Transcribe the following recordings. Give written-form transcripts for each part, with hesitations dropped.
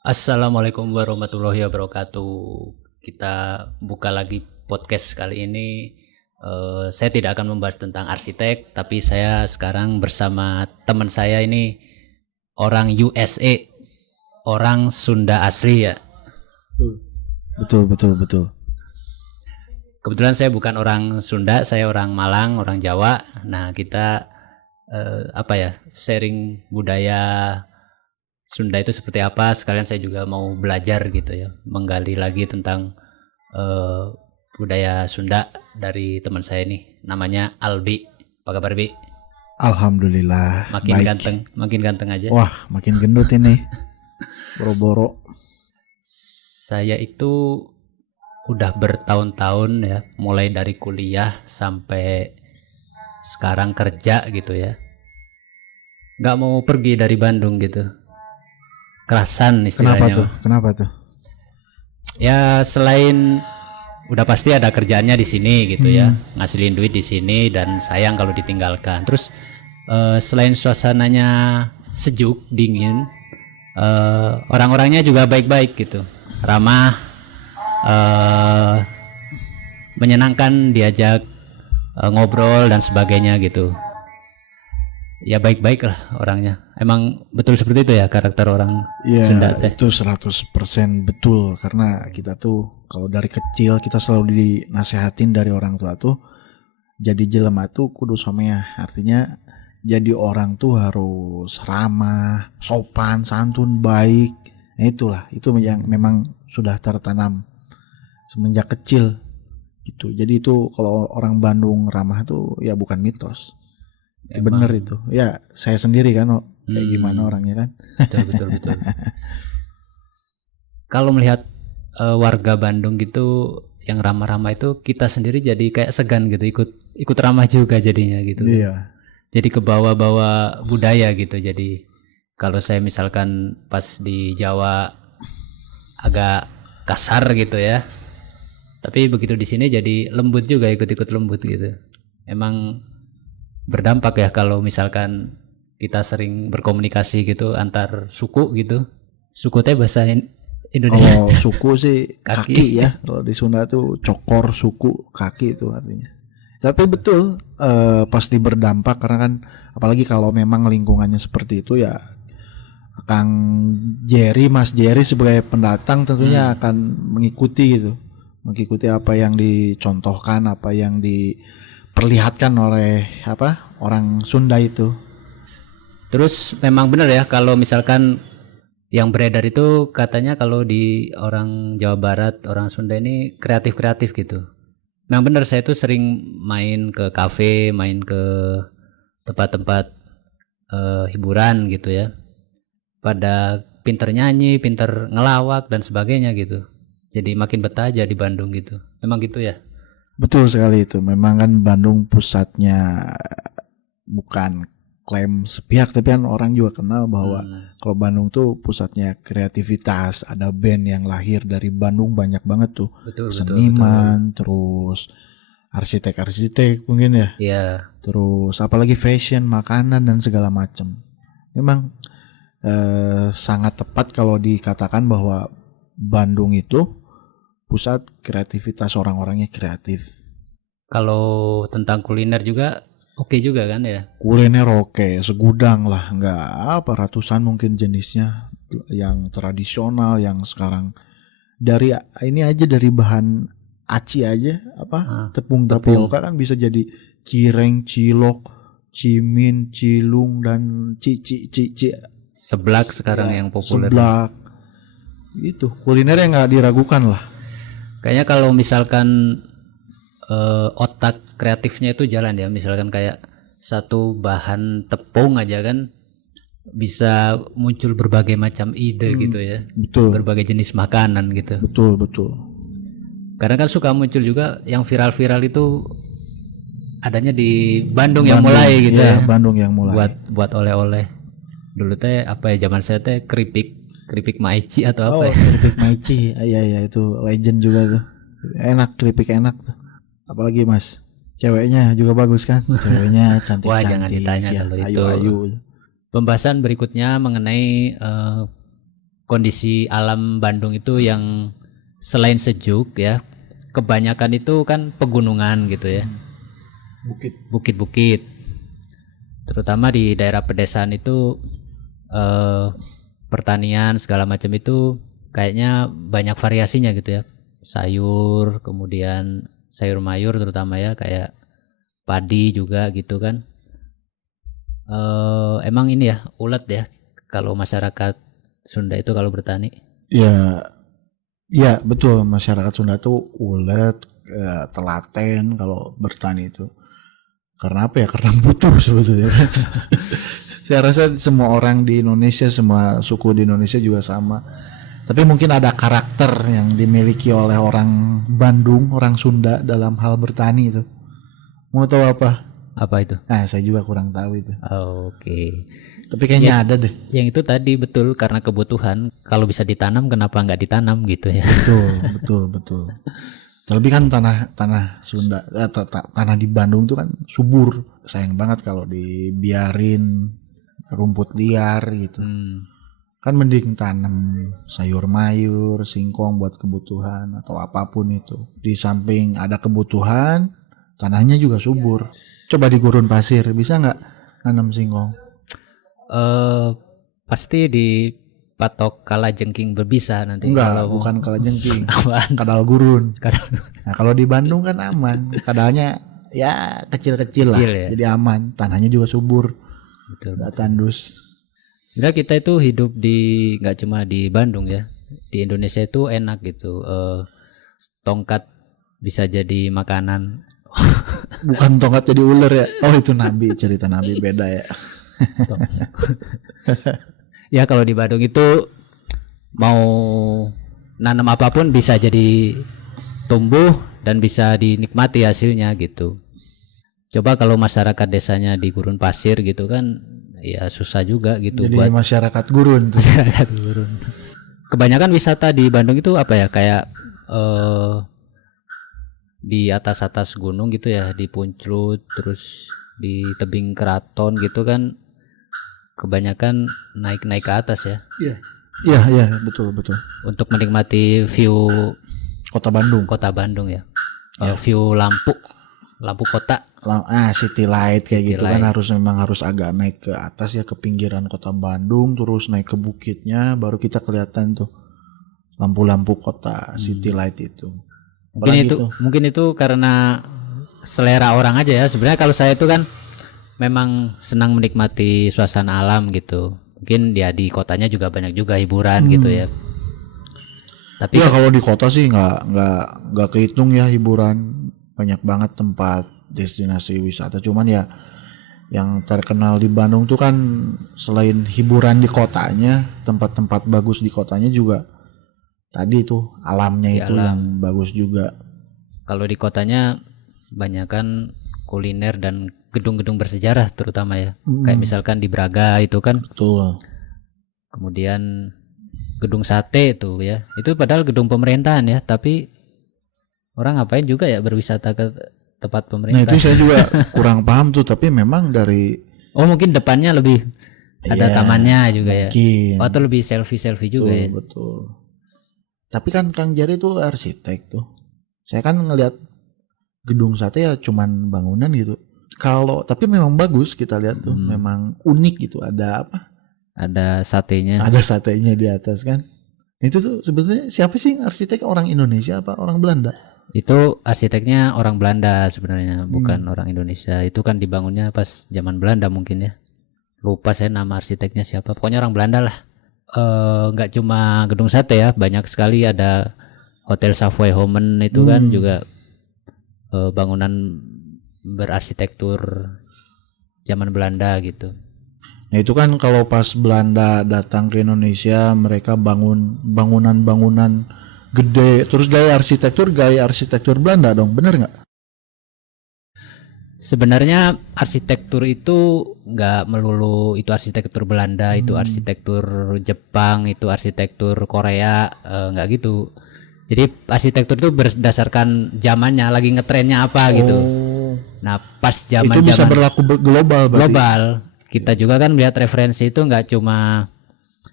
Assalamualaikum warahmatullahi wabarakatuh. Kita buka lagi podcast kali ini. Saya tidak akan membahas tentang arsitek, tapi saya sekarang bersama teman saya ini orang USA, orang Sunda asli ya. Betul. Kebetulan saya bukan orang Sunda, saya orang Malang, orang Jawa. Nah, kita sharing budaya Sunda itu seperti apa. Sekalian saya juga mau belajar gitu ya, menggali lagi tentang budaya Sunda dari teman saya nih, namanya Albi. Apa kabar, Bi? Alhamdulillah. Makin baik. makin ganteng aja. Wah, makin gendut ini. Boro-boro. Saya itu udah bertahun-tahun ya, mulai dari kuliah sampai sekarang kerja gitu ya. Gak mau pergi dari Bandung gitu. Kerasan istilahnya. Kenapa tuh? Ya selain udah pasti ada kerjaannya di sini gitu ya, ngasilin duit di sini dan sayang kalau ditinggalkan. Terus selain suasananya sejuk, dingin, orang-orangnya juga baik-baik gitu, ramah, menyenangkan diajak ngobrol dan sebagainya gitu. Ya baik-baik lah orangnya. Emang betul seperti itu ya karakter orang Sunda teh? Itu 100% betul. Karena kita tuh kalau dari kecil kita selalu dinasehatin dari orang tua tuh, jadi jelema tuh kudu somea. Artinya jadi orang tuh harus ramah, sopan, santun, baik. Nah itulah, itu yang memang sudah tertanam semenjak kecil gitu. Jadi itu kalau orang Bandung ramah tuh ya bukan mitos. Bener itu. Ya saya sendiri kan kayak gimana orangnya kan. Betul. Kalau melihat warga Bandung gitu yang ramah-ramah itu, kita sendiri jadi kayak segan gitu, ikut ramah juga jadinya gitu. Iya. Jadi kebawa-bawa budaya gitu. Jadi kalau saya misalkan pas di Jawa agak kasar gitu ya, tapi begitu di sini jadi lembut juga, ikut-ikut lembut gitu. Emang berdampak ya kalau misalkan kita sering berkomunikasi gitu antar suku gitu. Suku teh bahasa Indonesia. Kalau suku sih kaki ya. Kalau di Sunda tuh cokor, suku, kaki itu artinya. Tapi betul pasti berdampak karena kan apalagi kalau memang lingkungannya seperti itu ya. Mas Jerry sebagai pendatang tentunya akan mengikuti gitu. Mengikuti apa yang dicontohkan, apa yang diperlihatkan oleh orang Sunda itu. Terus memang benar ya kalau misalkan yang beredar itu katanya kalau di orang Jawa Barat, orang Sunda ini kreatif gitu. Memang benar, saya tuh sering main ke kafe, main ke tempat-tempat hiburan gitu ya. Pada pinter nyanyi, pinter ngelawak dan sebagainya gitu. Jadi makin betah aja di Bandung gitu. Memang gitu ya? Betul sekali itu. Memang kan Bandung pusatnya bukan klaim sepihak, tapi kan orang juga kenal bahwa kalau Bandung tuh pusatnya kreativitas. Ada band yang lahir dari Bandung banyak banget tuh. Seniman, terus arsitek mungkin ya. Iya. Terus apalagi fashion, makanan dan segala macam. Memang sangat tepat kalau dikatakan bahwa Bandung itu pusat kreativitas, orang-orangnya kreatif. Kalau tentang kuliner juga oke juga kan ya? Kuliner oke, segudang lah, nggak ratusan mungkin jenisnya yang tradisional, yang sekarang dari ini aja, dari bahan aci aja tepung tapioka kan bisa jadi cireng, cilok, cimin, cilung dan cici. Seblak sekarang yang populer. Seblak. Itu kuliner yang nggak diragukan lah. Kayaknya kalau misalkan otak kreatifnya itu jalan ya, misalkan kayak satu bahan tepung aja kan bisa muncul berbagai macam ide gitu ya. Betul. Berbagai jenis makanan gitu. Betul. Karena kan suka muncul juga yang viral-viral itu adanya di Bandung yang mulai gitu ya. Bandung yang mulai. Buat oleh-oleh. Dulu teh zaman saya teh keripik maici atau apa ya? Keripik maici. Iya itu legend juga tuh. Enak, keripik enak tuh. Apalagi Mas, ceweknya juga bagus kan? Ceweknya cantik-cantik. Wah, jangan ditanya kalau itu. Ayu. Pembahasan berikutnya mengenai kondisi alam Bandung itu yang selain sejuk ya, kebanyakan itu kan pegunungan gitu ya, Bukit. bukit-bukit. Terutama di daerah pedesaan itu pertanian segala macam itu kayaknya banyak variasinya gitu ya. Sayur, kemudian sayur mayur terutama ya, kayak padi juga gitu kan. Emang ini ya ulet ya kalau masyarakat Sunda itu kalau bertani. Ya, ya betul, masyarakat Sunda tuh ulet, telaten kalau bertani itu. Karena apa ya? Karena butuh sebetulnya. Saya rasa semua orang di Indonesia, semua suku di Indonesia juga sama. Tapi mungkin ada karakter yang dimiliki oleh orang Bandung, orang Sunda dalam hal bertani itu. Mau tahu apa? Apa itu? Nah, saya juga kurang tahu itu. Oke. Tapi kayaknya ada deh. Yang itu tadi betul, karena kebutuhan. Kalau bisa ditanam kenapa nggak ditanam gitu ya. Betul. Terlebih kan tanah Sunda, tanah di Bandung tuh kan subur. Sayang banget kalau dibiarin rumput liar gitu. Kan mending tanam sayur mayur, singkong buat kebutuhan atau apapun itu. Di samping ada kebutuhan, tanahnya juga subur. Coba di gurun pasir bisa nggak nanam singkong? Pasti dipatok kalajengking berbisa nanti. Enggak, kalau bukan kalajengking. Apaan? Kadal gurun. Kadal. Nah, kalau di Bandung kan aman. Kadalnya ya kecil-kecil lah. Kecil ya. Jadi aman. Tanahnya juga subur. Betul. Nggak tandus. Sebenarnya kita itu hidup di nggak cuma di Bandung ya. Di Indonesia itu enak gitu. Tongkat bisa jadi makanan. Bukan tongkat jadi ular ya. Oh itu Nabi, cerita Nabi beda ya. Ya kalau di Bandung itu mau nanam apapun bisa jadi tumbuh dan bisa dinikmati hasilnya gitu. Coba kalau masyarakat desanya di gurun pasir gitu kan ya susah juga gitu. Jadi buat masyarakat gurun tuh. masyarakat gurun. Kebanyakan wisata di Bandung itu apa ya, kayak di atas gunung gitu ya, di Punclut terus di tebing keraton gitu kan, kebanyakan naik ke atas ya. Iya, betul. Untuk menikmati view Kota Bandung. ya. View lampu kota. City light kayak City gitu light. kan memang harus agak naik ke atas ya, ke pinggiran Kota Bandung, terus naik ke bukitnya baru kita kelihatan tuh lampu-lampu kota, city light itu. Mungkin itu karena selera orang aja ya. Sebenarnya kalau saya itu kan memang senang menikmati suasana alam gitu. Mungkin ya di kotanya juga banyak juga hiburan gitu ya. Tapi ya kalau di kota sih nggak kehitung ya hiburan, banyak banget tempat destinasi wisata. Cuman ya yang terkenal di Bandung tuh kan selain hiburan di kotanya, tempat-tempat bagus di kotanya juga tadi tuh alamnya itu yang bagus juga. Kalau di kotanya banyakan kuliner dan gedung-gedung bersejarah terutama ya. Kayak misalkan di Braga itu kan. Betul. Kemudian gedung sate itu ya. Itu padahal gedung pemerintahan ya, tapi orang ngapain juga ya berwisata ke tempat Nah pemerintah. itu saya juga kurang paham tuh, tapi memang dari mungkin depannya lebih ada tamannya juga mungkin. ya. Atau lebih selfie juga ya. Betul. Tapi kan Kang Jari tuh arsitek tuh. Saya kan ngelihat gedung sate ya cuman bangunan gitu. Tapi memang bagus kita lihat tuh, memang unik gitu. Ada apa? Ada satenya. Ada satenya di atas kan. Itu tuh sebetulnya siapa sih arsitek, orang Indonesia apa orang Belanda? Itu arsiteknya orang Belanda sebenarnya, bukan orang Indonesia. Itu kan dibangunnya pas zaman Belanda mungkin ya. Lupa saya nama arsiteknya siapa. Pokoknya orang Belanda lah. Nggak cuma gedung sate ya, banyak sekali. Ada Hotel Savoy Homen itu kan juga bangunan berarsitektur zaman Belanda gitu. Nah itu kan kalau pas Belanda datang ke Indonesia, mereka bangun bangunan-bangunan gede, terus gaya arsitektur Belanda dong, bener nggak? Sebenarnya arsitektur itu nggak melulu itu arsitektur Belanda, itu arsitektur Jepang, itu arsitektur Korea, nggak gitu. Jadi arsitektur itu berdasarkan zamannya, lagi ngetrennya apa gitu. Nah pas zaman Itu bisa berlaku global berarti. Global. Kita juga kan melihat referensi itu nggak cuma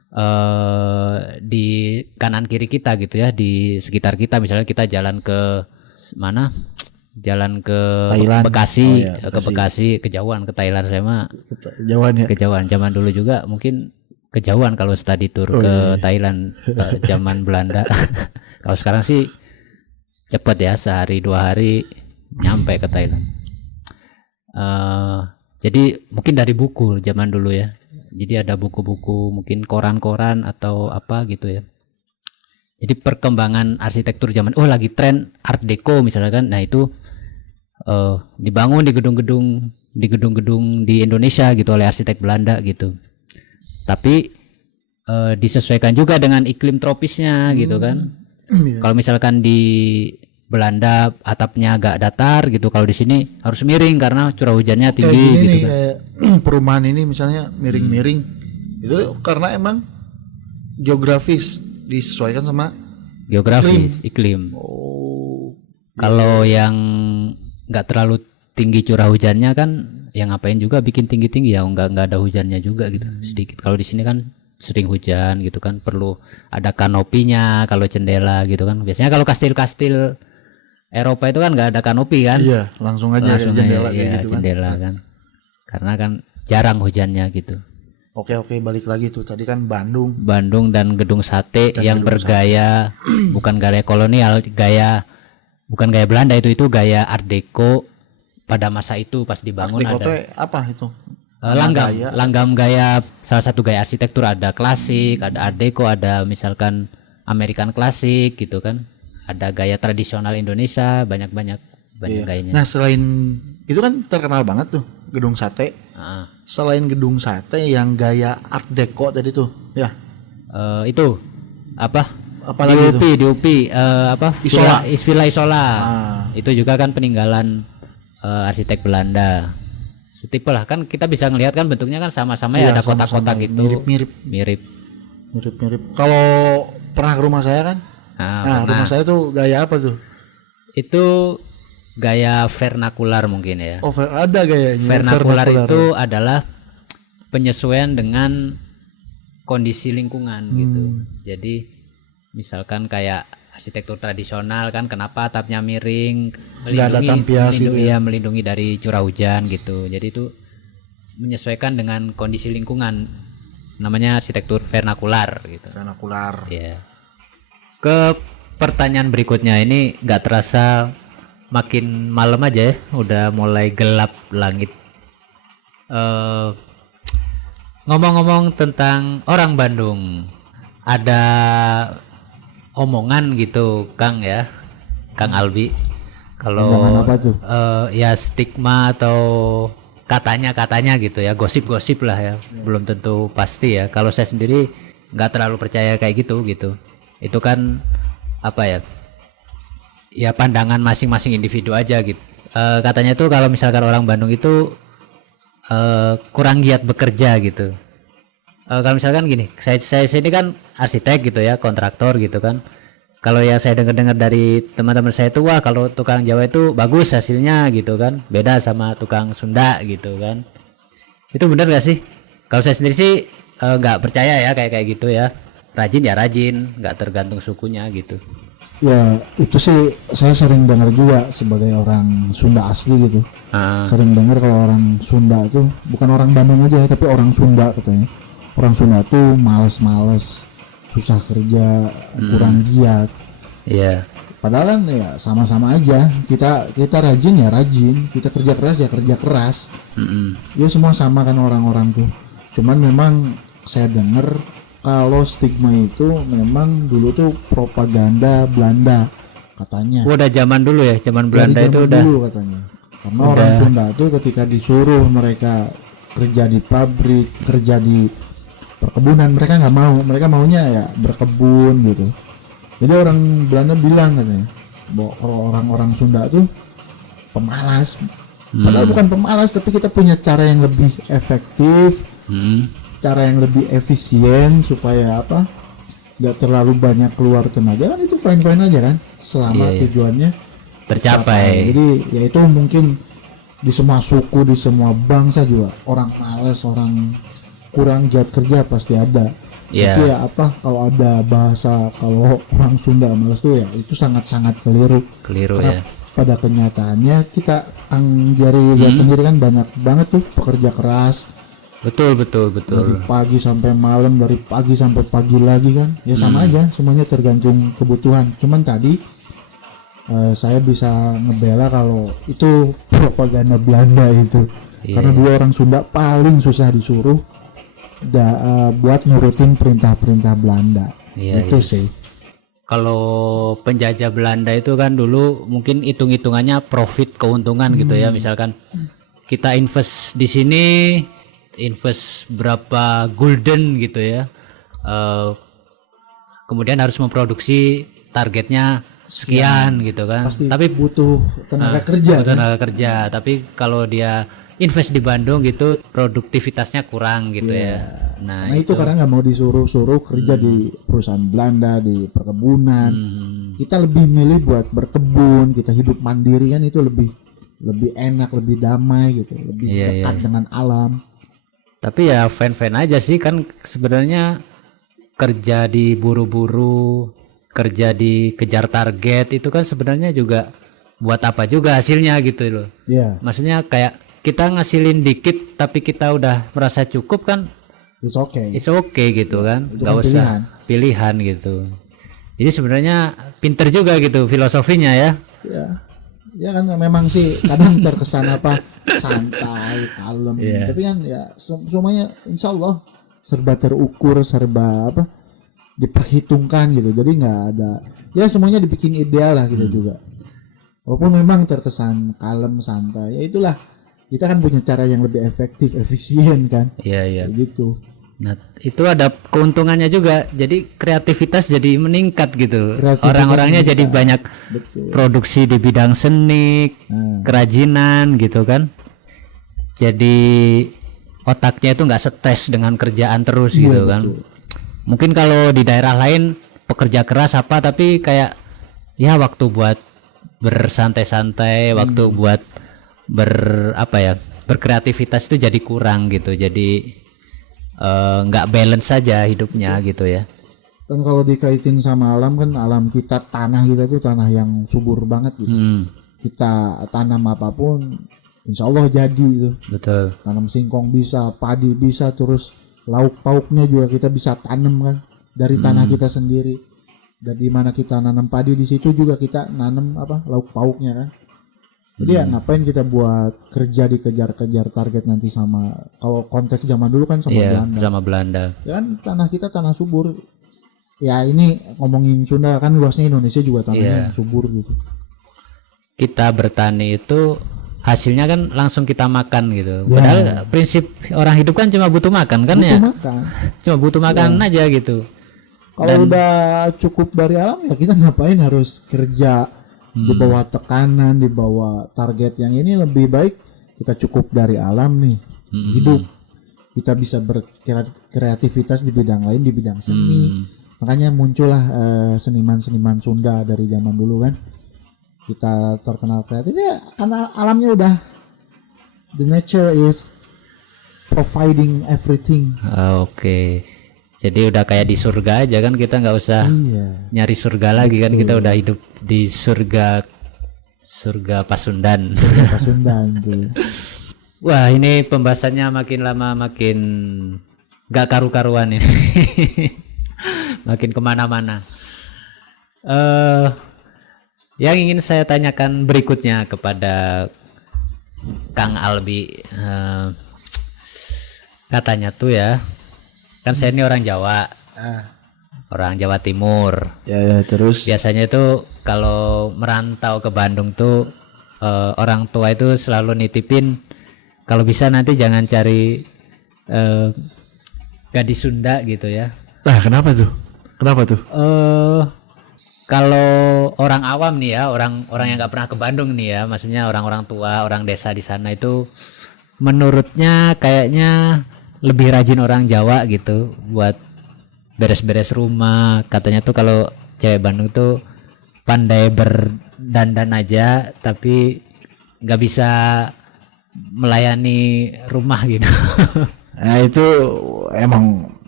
di kanan kiri kita gitu ya, di sekitar kita. Misalnya kita jalan ke mana, jalan ke Thailand. Bekasi, Oh, ya, ke Bekasi, kejauhan. Ke Thailand saya mah Jauhan ya. kejauhan. Zaman dulu juga mungkin kejauhan kalau study tour Oh, ke iya. Thailand zaman Belanda. Kalau sekarang sih cepet ya, sehari 2 hari nyampe ke Thailand. Jadi mungkin dari buku zaman dulu ya. Jadi ada buku-buku, mungkin koran-koran atau apa gitu ya. Jadi perkembangan arsitektur zaman, lagi tren Art Deco misalnya kan. Nah itu dibangun di gedung-gedung di Indonesia gitu oleh arsitek Belanda gitu. Tapi disesuaikan juga dengan iklim tropisnya gitu kan. Iya. Kalau misalkan di Belanda atapnya agak datar gitu, kalau di sini harus miring karena curah hujannya Kayak tinggi gini gitu nih, kan. kayak perumahan ini misalnya miring-miring. Itu karena emang geografis disesuaikan sama Geografis, iklim. oh Kalau yang nggak terlalu tinggi curah hujannya kan, yang ngapain juga bikin tinggi-tinggi ya, nggak ada hujannya juga gitu, sedikit. Kalau di sini kan sering hujan gitu kan, perlu ada kanopinya kalau jendela gitu kan. Biasanya kalau kastil-kastil Eropa itu kan nggak ada kanopi kan, iya, langsung aja langsung kayak jendela aja kayak ya, gitu kan. jendela kan, karena kan jarang hujannya gitu. Oke, balik lagi tuh tadi kan Bandung. Bandung dan gedung sate Dan yang gedung bergaya bukan gaya kolonial, bukan gaya Belanda, itu gaya Art Deco pada masa itu pas dibangun. Art Deco Ada teh apa itu? langgam gaya, salah satu gaya arsitektur, ada klasik, ada Art Deco, ada misalkan American klasik gitu kan, ada gaya tradisional Indonesia, banyak gayanya. Nah, selain itu kan terkenal banget tuh gedung sate. Ah. Selain gedung sate yang gaya Art Deco tadi tuh, ya. Itu apa? Apalagi itu? di UPI apa? Isola. Villa Isola. Ah. Itu juga kan peninggalan arsitek Belanda. Setipe lah kan, kita bisa ngelihat kan bentuknya kan sama-sama ya, ada sama-sama, kotak-kotak gitu. mirip-mirip. Mirip. Kalau pernah ke rumah saya kan? Nah, rumah saya tuh gaya apa tuh? Itu gaya vernakular mungkin ya. Oh, ada gayanya. Vernakular itu adalah penyesuaian dengan kondisi lingkungan gitu. Jadi misalkan kayak arsitektur tradisional kan, kenapa atapnya miring, ada tampias gitu ya, melindungi dari curah hujan gitu. Jadi itu menyesuaikan dengan kondisi lingkungan, namanya arsitektur vernakular gitu. Vernakular. Ya. Ke pertanyaan berikutnya ini, nggak terasa makin malam aja ya, udah mulai gelap langit. Ngomong-ngomong tentang orang Bandung, ada omongan gitu Kang ya, Kang Albi, kalau Omongan apa tuh? ya stigma atau katanya gitu ya, gosip-gosip lah ya, belum tentu pasti ya. Kalau saya sendiri nggak terlalu percaya kayak gitu. Itu kan apa ya? Ya pandangan masing-masing individu aja gitu. Katanya tuh kalau misalkan orang Bandung itu kurang giat bekerja gitu. Kalau misalkan gini, saya ini kan arsitek gitu ya, kontraktor gitu kan. Kalau ya saya dengar dari teman-teman saya tuh, wah kalau tukang Jawa itu bagus hasilnya gitu kan, beda sama tukang Sunda gitu kan. Itu benar gak sih? Kalau saya sendiri sih nggak percaya ya kayak gitu ya. Rajin ya rajin, nggak tergantung sukunya gitu. Ya, itu sih saya sering dengar juga sebagai orang Sunda asli gitu. Sering dengar kalau orang Sunda itu, bukan orang Bandung aja tapi orang Sunda katanya. Orang Sunda tuh males-males, susah kerja, kurang giat. Iya. Padahal kan ya sama-sama aja. Kita rajin ya rajin, kita kerja keras ya kerja keras. Ya semua sama kan orang-orang tuh. Cuman memang saya dengar kalau stigma itu memang dulu tuh propaganda Belanda katanya. Udah zaman dulu ya, zaman Belanda Dari itu zaman udah. dulu katanya. Karena orang Sunda tuh ketika disuruh mereka kerja di pabrik, kerja di perkebunan, mereka nggak mau. Mereka maunya ya berkebun gitu. Jadi orang Belanda bilang katanya bahwa orang-orang Sunda tuh pemalas. Padahal bukan pemalas, tapi kita punya cara yang lebih efektif, cara yang lebih efisien supaya apa? Nggak terlalu banyak keluar tenaga, kan itu fine-fine aja kan, selama tujuannya tercapai. Jadi ya itu mungkin di semua suku, di semua bangsa juga orang malas, orang kurang giat kerja pasti ada. Iya. Tapi ya apa, kalau ada bahasa kalau orang Sunda malas tuh ya itu sangat-sangat keliru. Keliru Karena ya. pada kenyataannya kita Kang Jari lihat sendiri kan banyak banget tuh pekerja keras Betul. dari pagi sampai malam, dari pagi sampai pagi lagi kan. Ya sama aja, semuanya tergantung kebutuhan. Cuman tadi saya bisa ngebela kalau itu propaganda Belanda itu. Karena dua orang Sunda paling susah disuruh buat nurutin perintah-perintah Belanda. Iya, Itu sih. Kalau penjajah Belanda itu kan dulu mungkin hitung-hitungannya profit keuntungan gitu ya. Misalkan kita invest di sini, invest berapa gulden gitu ya. Kemudian harus memproduksi targetnya sekian gitu kan. Pasti Tapi butuh tenaga kerja. butuh tenaga kerja. Tapi kalau dia invest di Bandung gitu produktivitasnya kurang gitu ya. Nah, Nah itu karena nggak mau disuruh-suruh kerja di perusahaan Belanda, di perkebunan. Kita lebih milih buat berkebun, kita hidup mandiri kan, itu lebih enak, lebih damai gitu, lebih dekat dengan alam. tapi ya fan-fan aja sih kan sebenarnya kerja di buru-buru, kerja di kejar target itu kan sebenarnya juga buat apa juga hasilnya gitu loh. Ya, Maksudnya kayak kita ngasilin dikit tapi kita udah merasa cukup kan, it's okay. it's okay gitu kan, itu nggak kan usah pilihan gitu. Jadi sebenarnya pinter juga gitu filosofinya ya. Ya kan memang sih kadang terkesan apa santai, kalem. Tapi kan ya semuanya insya Allah serba terukur, serba apa diperhitungkan gitu. Jadi nggak ada, ya semuanya dibikin ideal lah kita juga. Walaupun memang terkesan kalem, santai, ya itulah kita kan punya cara yang lebih efektif, efisien kan. Iya. Gitu. Nah, itu ada keuntungannya juga. Jadi kreativitas jadi meningkat gitu. Kreativitas Orang-orangnya jadi meningkat. banyak Betul. produksi di bidang seni, kerajinan gitu kan. Jadi otaknya itu nggak stres dengan kerjaan terus gitu kan. Mungkin kalau di daerah lain pekerja keras apa tapi kayak ya waktu buat bersantai-santai, waktu buat berkreativitas itu jadi kurang gitu. Jadi nggak balance saja hidupnya gitu ya. Kan kalau dikaitin sama alam kan, alam kita, tanah kita tuh tanah yang subur banget gitu. Kita tanam apapun insya Allah jadi itu. Betul. Tanam singkong bisa, padi bisa, terus lauk pauknya juga kita bisa tanam kan dari tanah kita sendiri. Dan di mana kita nanam padi, di situ juga kita nanam lauk pauknya kan. Jadi ya ngapain kita buat kerja dikejar-kejar target nanti sama, kalau konteks zaman dulu kan sama Belanda. Sama Belanda. Ya kan tanah kita tanah subur. Ya ini ngomongin Sunda kan, luasnya Indonesia juga tanahnya yang subur gitu. Kita bertani itu hasilnya kan langsung kita makan gitu. Padahal prinsip orang hidup kan cuma butuh makan kan ya. Makan. Cuma butuh makan aja gitu. Kalau udah cukup dari alam ya kita ngapain harus kerja di bawah tekanan, di bawah target yang ini. Lebih baik kita cukup dari alam nih, hidup. Kita bisa berkreativitas di bidang lain, di bidang seni. Makanya muncullah seniman-seniman Sunda dari zaman dulu kan. Kita terkenal kreatif ya karena alamnya udah, the nature is providing everything. Oke. Jadi udah kayak di surga aja kan, kita nggak usah nyari surga lagi kan, kita udah hidup di surga Pasundan. Pasundan tuh. Wah, ini pembahasannya makin lama makin gak karu-karuan ini. Makin kemana-mana. Yang ingin saya tanyakan berikutnya kepada Kang Albi, katanya tuh ya, kan saya ini orang Jawa, orang Jawa Timur. Ya terus. Biasanya itu kalau merantau ke Bandung tuh orang tua itu selalu nitipin, kalau bisa nanti jangan cari gadis Sunda gitu ya. Kenapa tuh? Kalau orang awam nih ya, orang yang nggak pernah ke Bandung nih ya, maksudnya orang-orang tua, orang desa di sana itu menurutnya kayaknya lebih rajin orang Jawa gitu buat beres-beres rumah. Katanya tuh kalau cewek Bandung tuh pandai berdandan aja tapi nggak bisa melayani rumah gitu. Nah itu emang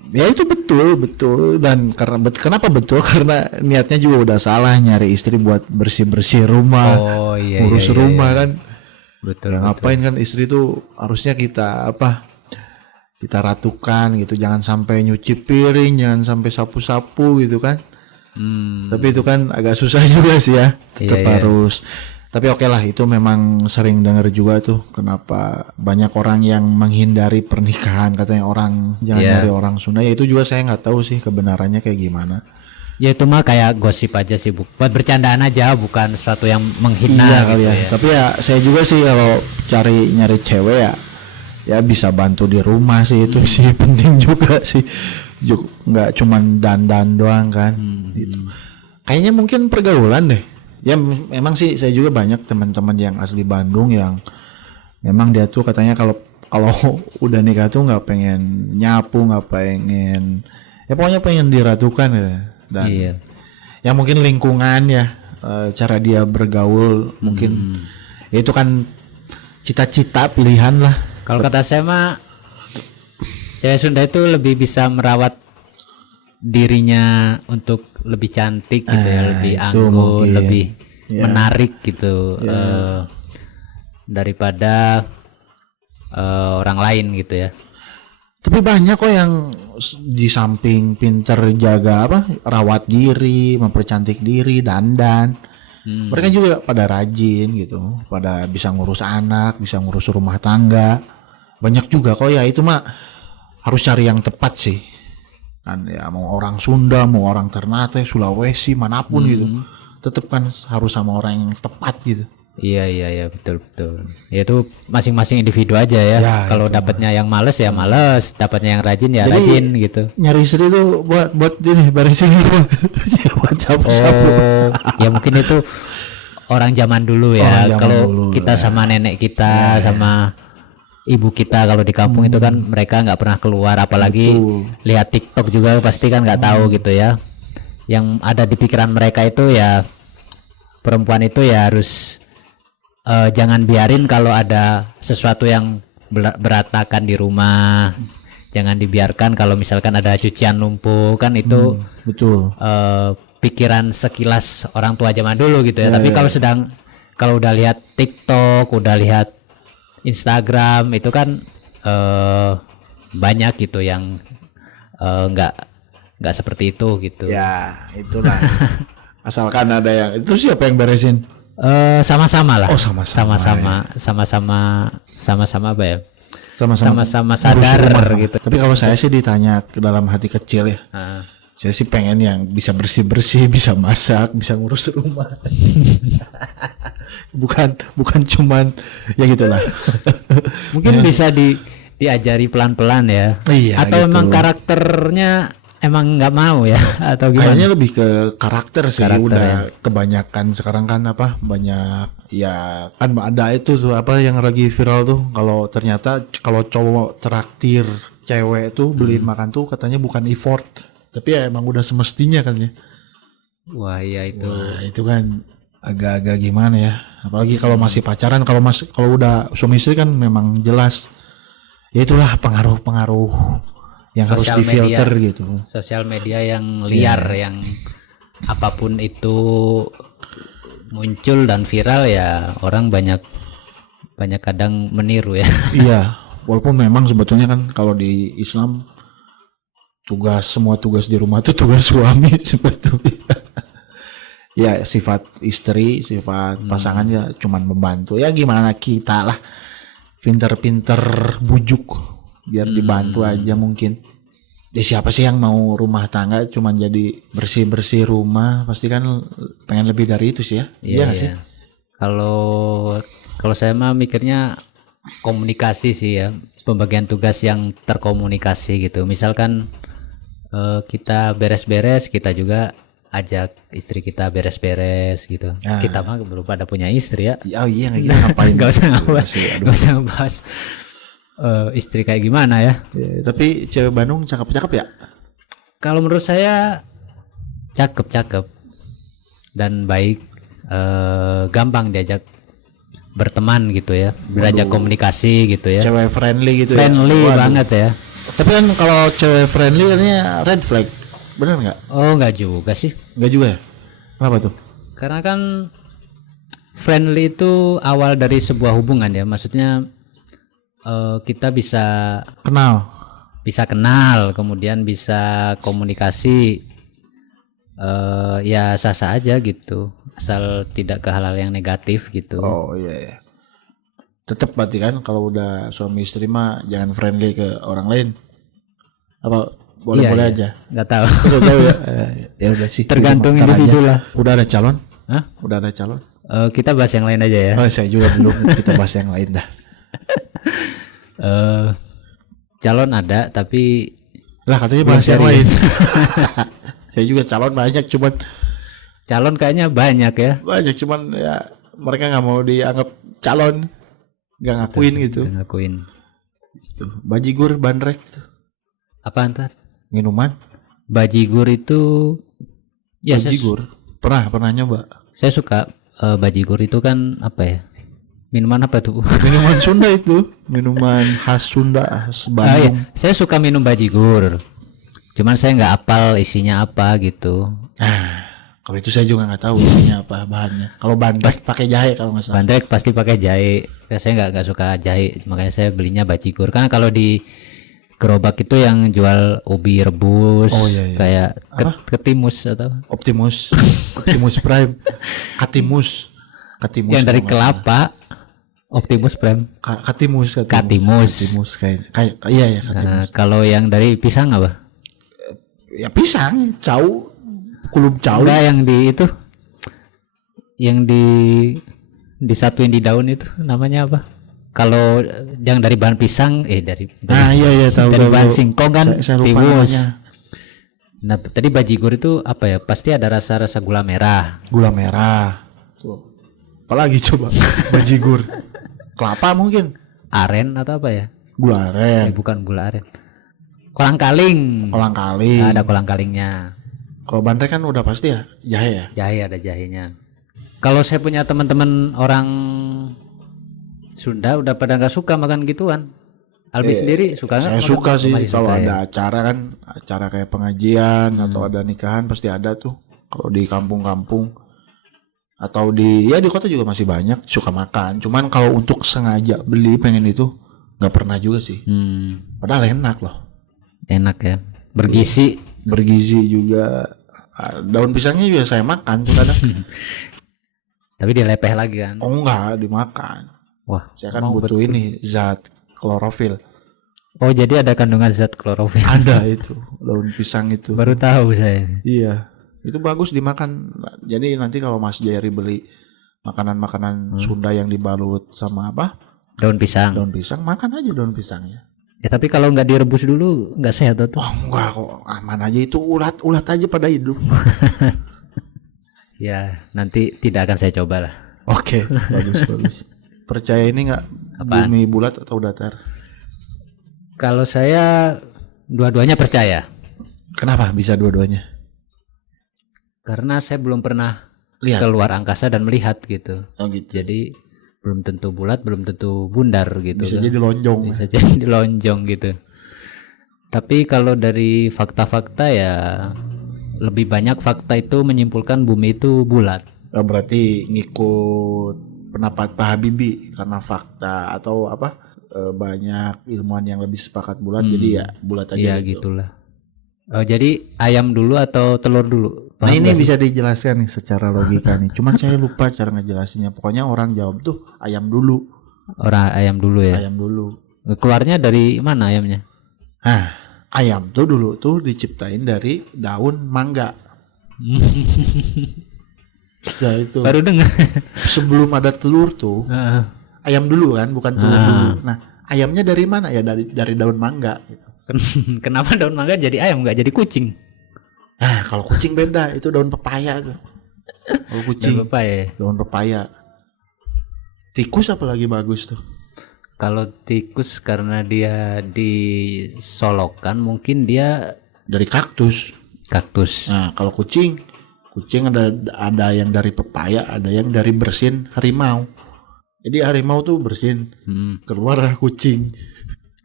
Ya itu betul dan kenapa betul karena niatnya juga udah salah nyari istri buat bersih rumah, Oh iya ngurus iya, iya, rumah iya. kan. Betul Ya betul. ngapain kan istri tuh harusnya kita kita ratukan gitu, jangan sampai nyuci piring, jangan sampai sapu-sapu gitu kan. Tapi itu kan agak susah juga sih ya, tetap Iya, iya. harus. Tapi oke lah, itu memang sering dengar juga tuh kenapa banyak orang yang menghindari pernikahan, katanya orang jangan Iya. nyari orang Sunda. Ya itu juga saya nggak tahu sih kebenarannya kayak gimana. Ya itu mah kayak gosip aja sih, buat bercandaan aja, bukan sesuatu yang menghina Iya gitu kali ya. ya. Tapi ya saya juga sih kalau nyari cewek ya bisa bantu di rumah sih, itu sih penting juga sih. Nggak cuman dandan doang kan. Gitu. Kayaknya mungkin pergaulan deh. Ya memang sih saya juga banyak teman-teman yang asli Bandung yang memang dia tuh katanya kalau kalau udah nikah tuh nggak pengen nyapu, nggak pengen, ya pokoknya pengen diratukan ya. Dan Iya. ya mungkin lingkungan ya, cara dia bergaul mungkin ya itu kan cita-cita pilihan lah. Kalau kata saya mah cewek Sunda itu lebih bisa merawat dirinya untuk lebih cantik gitu ya, lebih itu anggun, mungkin. lebih Ya. menarik gitu daripada orang lain gitu ya. Tapi banyak kok yang di samping pinter jaga rawat diri, mempercantik diri, dandan. Mereka juga pada rajin gitu, pada bisa ngurus anak, bisa ngurus rumah tangga. Banyak juga kok ya, itu mah harus cari yang tepat sih. Kan ya mau orang Sunda, mau orang Ternate, Sulawesi, manapun gitu. Tetap kan harus sama orang yang tepat gitu. Iya betul. Ya itu masing-masing individu aja ya. Ya, Kalau itu dapatnya yang males ya males, dapatnya yang rajin ya Jadi, rajin gitu. Nyari istri tuh buat ini beresin rumah. Buat sapu-sapu. Oh, ya mungkin itu orang zaman dulu Orang ya. zaman Kalau dulu, kita sama nenek kita, sama ibu kita kalau di kampung itu kan mereka nggak pernah keluar, apalagi lihat TikTok juga pasti kan nggak tahu gitu ya. Yang ada di pikiran mereka itu ya perempuan itu ya harus jangan biarin kalau ada sesuatu yang berantakan di rumah. Jangan dibiarkan kalau misalkan ada cucian numpuk, kan itu Betul. pikiran sekilas orang tua zaman dulu gitu ya. Tapi kalau udah lihat TikTok, udah lihat Instagram itu kan banyak gitu yang nggak seperti itu gitu. Ya, itulah. Asalkan ada yang itu siapa yang beresin? Sama-sama lah. Oh, sama-sama, sama-sama apa ya? ngurus Sama-sama sadar rumah. gitu. Tapi kalau saya sih ditanya ke dalam hati kecil ya. Saya sih pengen yang bisa bersih-bersih, bisa masak, bisa ngurus rumah. bukan cuman ya gitulah. Mungkin bisa diajari pelan-pelan ya. Iya, Atau gitu. emang karakternya emang nggak mau ya atau gimana? Kayaknya lebih ke karakter sih. Karakter, Udah ya. kebanyakan sekarang kan banyak ya kan ada itu tuh yang lagi viral tuh, kalau ternyata kalau cowok traktir cewek tuh beliin makan tuh katanya bukan effort, tapi ya emang udah semestinya kan ya. Wah iya itu. Nah, itu kan agak-agak gimana ya, apalagi kalau masih pacaran. Kalau udah suami istri kan memang jelas ya itulah pengaruh-pengaruh yang harus Sosial difilter media. gitu. Sosial media yang liar, yang apapun itu muncul dan viral ya orang banyak kadang meniru ya. Iya, walaupun memang sebetulnya kan kalau di Islam semua tugas di rumah itu tugas suami sebetulnya. Ya sifat istri, sifat pasangannya cuman membantu. Ya gimana kita lah, pinter-pinter bujuk biar dibantu aja mungkin. Ya siapa sih yang mau rumah tangga cuman jadi bersih-bersih rumah, pasti kan pengen lebih dari itu sih ya. Iya nggak sih? Kalau saya mah mikirnya komunikasi sih ya, pembagian tugas yang terkomunikasi gitu. Misalkan kita beres-beres, kita juga ajak istri kita beres-beres gitu. Kita mah belum pada punya istri ya. Oh iya nggak, kita ngapain? Nggak usah ngebahas istri kayak gimana ya. Ya, tapi cewek Bandung cakep-cakep ya? Kalau menurut saya cakep dan baik, gampang diajak berteman gitu ya, berajak komunikasi gitu ya. Cewek friendly gitu Friendly ya? Waduh. banget ya. Tapi kan kalau cewek friendly katanya red flag. Benar nggak? Oh, nggak juga sih. Nggak juga ya? Kenapa tuh? Karena kan friendly itu awal dari sebuah hubungan ya. Maksudnya kita bisa kenal, kemudian bisa komunikasi, ya sah-sah aja gitu, asal tidak ke hal-hal yang negatif gitu. Oh iya ya. Tetap berarti kan kalau udah suami istri mah jangan friendly ke orang lain. Apa boleh-boleh Iya. aja? Nggak tahu. Udah tahu ya. Ya udah sih. Tergantung Ntar aja. individu lah. Udah ada calon? Hah? Udah ada calon? Kita bahas yang lain aja ya. Oh saya juga belum. Kita bahas yang lain dah. Calon ada tapi Lah katanya belum bahas yang lain. serius. Saya juga calon banyak cuman Calon kayaknya banyak ya. ya mereka nggak mau dianggap calon, nggak ngakuin gitu. Nggak ngakuin. Tuh, bajigur bandrek tuh. Apa ntar? Minuman Bajigur itu ya bajigur. Pernah nyoba. Saya suka bajigur itu kan apa ya? Minuman apa tuh? Minuman Sunda itu, minuman khas Sunda, khas Ah, Bandung. iya. Saya suka minum bajigur. Cuman saya nggak apal isinya apa gitu. Kalau itu saya juga nggak tahu isinya apa bahannya. Kalau bandrek pakai jahe kalau nggak salah. Bandrek pasti pakai jahe. Saya nggak suka jahe, makanya saya belinya bajigur. Karena kalau di gerobak itu yang jual ubi rebus, Oh, iya. kayak ketimus atau Optimus Prime, Katimus yang dari kalau nggak salah. kelapa. Optimus Prime. Katimus kayak iya ya Katimus. Nah, kalau yang dari pisang apa? Ya pisang, cau, kulub cau. Enggak, yang di itu, yang disatuin di daun itu namanya apa? Kalau yang dari bahan pisang, dari Iya tahu. dari bahan singkong kan Saya lupa timus. namanya. Nah, tadi bajigur itu apa ya? Pasti ada rasa-rasa gula merah. Gula merah. Tuh. Apalagi coba bajigur. Kelapa mungkin. Aren atau apa ya? Gula aren. Bukan gula aren. Kolang-kaling. Kolang-kaling. Ada kolang-kalingnya. Kalau bandrek kan udah pasti ya jahe ya. Jahe, ada jahenya. Kalau saya punya teman-teman orang Sunda udah pada nggak suka makan gituan. Albi sendiri suka nggak? Saya suka sih Masih kalau suka ya? ada acara kan, acara kayak pengajian atau ada nikahan pasti ada tuh. Kalau di kampung-kampung atau di kota juga masih banyak suka makan. Cuman kalau untuk sengaja beli pengen itu nggak pernah juga sih. Padahal enak loh. Enak ya. Bergizi. Bergizi juga. Daun pisangnya juga saya makan tuh kadang. Tapi dilepeh lagi kan. Oh enggak dimakan. Wah, Saya kan butuh ini zat klorofil. oh jadi ada kandungan zat klorofil. Ada itu daun pisang itu. Baru tahu saya. Iya, itu bagus dimakan. Jadi nanti kalau Mas Jerry beli makanan-makanan Sunda yang dibalut sama apa? Daun pisang. Daun pisang, makan aja daun pisangnya. Ya tapi kalau nggak direbus dulu nggak sehat tuh. Oh enggak kok, aman aja itu ulat aja pada hidup. Ya nanti tidak akan saya coba lah. Oke, bagus. Percaya ini nggak bumi bulat atau datar? Kalau saya dua-duanya percaya. Kenapa bisa dua-duanya? Karena saya belum pernah Lihat. keluar angkasa dan melihat gitu. Oh gitu. Jadi belum tentu bulat, belum tentu bundar gitu. Bisa kan. jadi lonjong. Bisa jadi lonjong gitu. Tapi kalau dari fakta-fakta ya lebih banyak fakta itu menyimpulkan bumi itu bulat. Berarti ngikut pendapat Pak Habibie karena fakta atau apa banyak ilmuwan yang lebih sepakat bulat jadi ya bulat aja Iya gitu. gitulah. Jadi ayam dulu atau telur dulu? Nah Paham ini nggak sih? bisa dijelaskan nih secara logika nih. Cuman saya lupa cara ngejelasinnya. Pokoknya orang jawab tuh ayam dulu. Orang ayam dulu ya. Ayam dulu. Keluarnya dari mana ayamnya? Ayam tuh dulu tuh diciptain dari daun mangga. Ya itu. Baru dengar. Sebelum ada telur tuh ayam dulu kan, bukan telur dulu. Nah ayamnya dari mana ya dari daun mangga. Gitu. Kenapa daun mangga jadi ayam nggak jadi kucing? Kalau kucing beda itu daun pepaya tuh. Kalau kucing Daun pepaya. daun pepaya. Tikus apalagi bagus tuh. Kalau tikus karena dia disolokkan mungkin dia Dari kaktus. kaktus. Nah kalau kucing ada yang dari pepaya, ada yang dari bersin harimau. Jadi harimau tuh bersin, keluar kucing.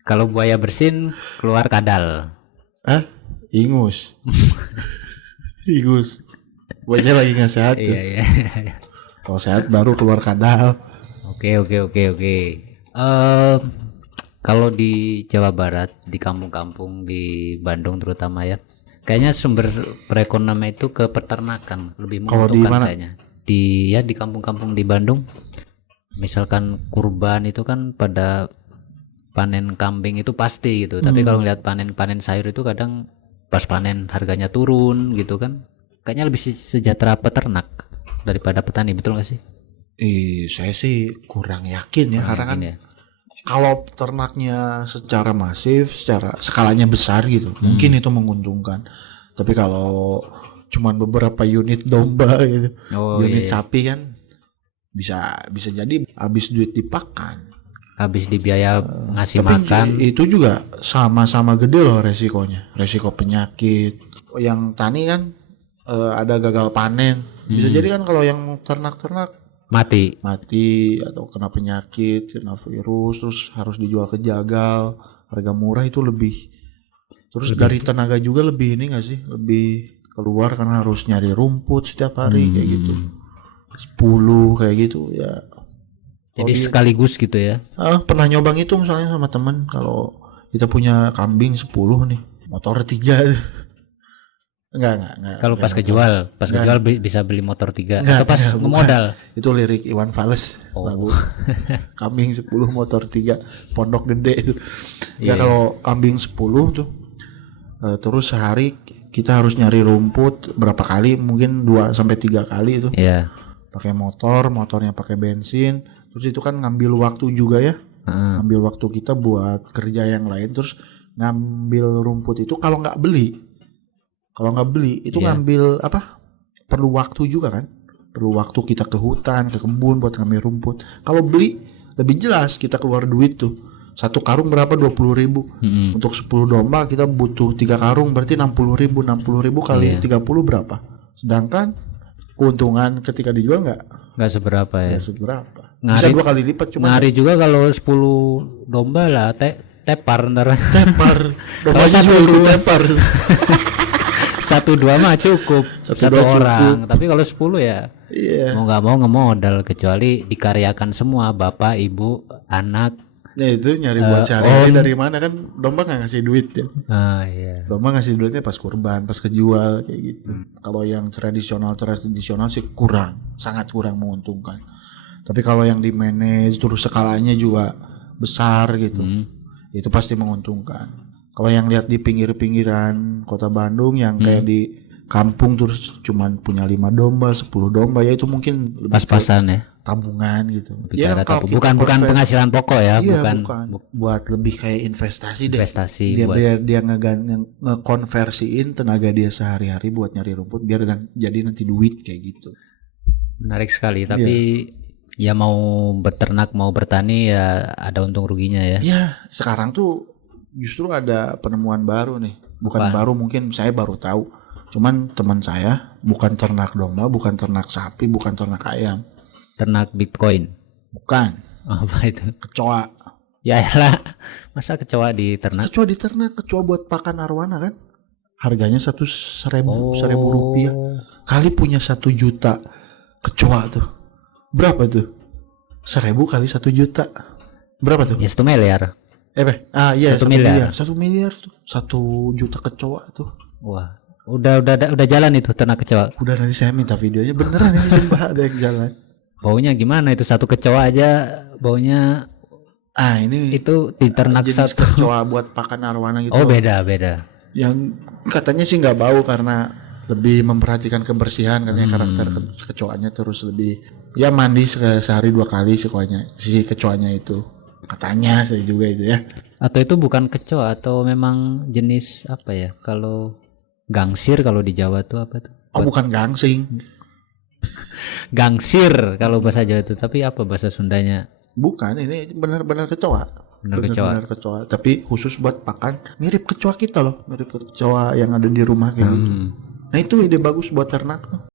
Kalau buaya bersin keluar kadal. Ingus. Ingus. Buahnya lagi nggak sehat tuh. Iya. Kalau sehat baru keluar kadal. Oke. Kalau di Jawa Barat, di kampung-kampung di Bandung terutama ya, kayaknya sumber perekonomian itu ke peternakan lebih Kalau di menguntungkan mana? kayaknya. Di kampung-kampung di Bandung, misalkan kurban itu kan pada panen kambing itu pasti gitu. Tapi kalau ngeliat panen sayur itu kadang pas panen harganya turun gitu kan. Kayaknya lebih sejahtera peternak daripada petani, betul nggak sih? Saya sih kurang yakin ya, karena kan Yakin ya? kalau ternaknya secara masif, secara skalanya besar gitu, mungkin itu menguntungkan. Tapi kalau cuman beberapa unit domba gitu, Oh, unit iya. sapi kan bisa jadi habis duit dipakan. Habis di biaya ngasih Tapi makan. itu juga sama-sama gede loh resikonya. Resiko penyakit. Yang tani kan ada gagal panen. Bisa jadi kan kalau yang ternak-ternak Mati. mati atau kena penyakit, kena virus, terus harus dijual ke jagal, harga murah itu lebih. Terus dari tenaga juga lebih ini nggak sih? Lebih keluar karena harus nyari rumput setiap hari kayak gitu. 10 kayak gitu ya. Jadi sekaligus gitu ya. Pernah nyoba itu misalnya sama temen, kalau kita punya kambing 10 nih, motor 3. Enggak. Kalau pas kejual bisa beli motor 3 Enggak, atau pas bukan. ngemodal. Itu lirik Iwan Fals lagu kambing 10 motor 3 pondok gede itu. Ya kalau kambing 10 tuh terus sehari kita harus nyari rumput berapa kali, mungkin 2 sampai 3 kali itu. Iya. Pakai motornya pakai bensin. Terus itu kan ngambil waktu juga ya. Ngambil waktu kita buat kerja yang lain, terus ngambil rumput itu kalau nggak beli itu ngambil apa, perlu waktu juga kan, perlu waktu kita ke hutan, ke kebun buat ngambil rumput. Kalau beli lebih jelas kita keluar duit tuh, 1 karung berapa, 20.000. Untuk 10 domba kita butuh 3 karung, berarti 60.000 kali 30 berapa, sedangkan keuntungan ketika dijual Nggak seberapa ya. seberapa, Ngari- bisa 2 kali lipat. Cuma Ngari juga kalau 10 domba lah tepar ntar. tepar domba Kalau juga ikut tepar. 1-2 mah cukup satu dua orang. Tapi kalau 10 ya Iya. mau nggak mau ngemodal, kecuali dikaryakan semua, bapak, ibu, anak. Ya itu nyari buat sehari-hari dari mana, kan domba nggak ngasih duit ya. Iya. Domba ngasih duitnya pas kurban, pas kejual kayak gitu. Kalau yang tradisional sih sangat kurang menguntungkan. Tapi kalau yang di manage terus skalanya juga besar gitu, itu pasti menguntungkan. Kalau yang lihat di pinggir-pinggiran kota Bandung yang kayak di kampung terus cuman punya 5 domba, 10 domba, ya itu mungkin lebih Pas-pasan ya. tabungan gitu. Bicara kalau kita bukan penghasilan pokok ya, Iya, bukan buat lebih kayak investasi deh. investasi Dia buat dia ngekonversiin tenaga dia sehari-hari buat nyari rumput biar jadi nanti duit kayak gitu. menarik sekali. Tapi ya mau beternak mau bertani ya ada untung ruginya ya. Ya, sekarang tuh justru ada penemuan baru nih. Bukan baru, mungkin saya baru tahu. Cuman teman saya bukan ternak domba, bukan ternak sapi, bukan ternak ayam. Ternak Bitcoin. Bukan, Apa itu? kecoa. Ya elah, masa kecoa di ternak? Kecoa diternak, kecoa buat pakan arwana kan. Harganya 1.000 rupiah. Kali punya 1 juta kecoa tuh. Berapa tuh? 1.000 kali 1 juta. Berapa tuh? Ya 1 miliar. Iya 1 miliar. 1 miliar tuh. 1 juta kecoa tuh. Wah, udah jalan itu ternak kecoa. Udah, nanti saya minta videonya, beneran ini sumpah ada yang jalan. Baunya gimana itu, satu kecoa aja baunya Ini itu di ternak jenis satu. kecoa buat pakan arwana gitu. Oh, beda. Yang katanya sih nggak bau karena lebih memperhatikan kebersihan, katanya karakter kecoanya, terus lebih ya mandi sehari 2 kali si kecoanya itu. Katanya saya juga itu ya. Atau itu bukan kecoa, atau memang jenis apa ya? Kalau gangsir kalau di Jawa tuh apa tuh? Oh, bukan gangsing. Gangsir kalau bahasa Jawa itu, tapi apa bahasa Sundanya? Bukan, ini benar-benar kecoa. Benar-benar kecoa, tapi khusus buat pakan. Mirip kecoa kita loh, mirip kecoa yang ada di rumah kayak gitu. Nah, itu ide bagus buat ternak tuh.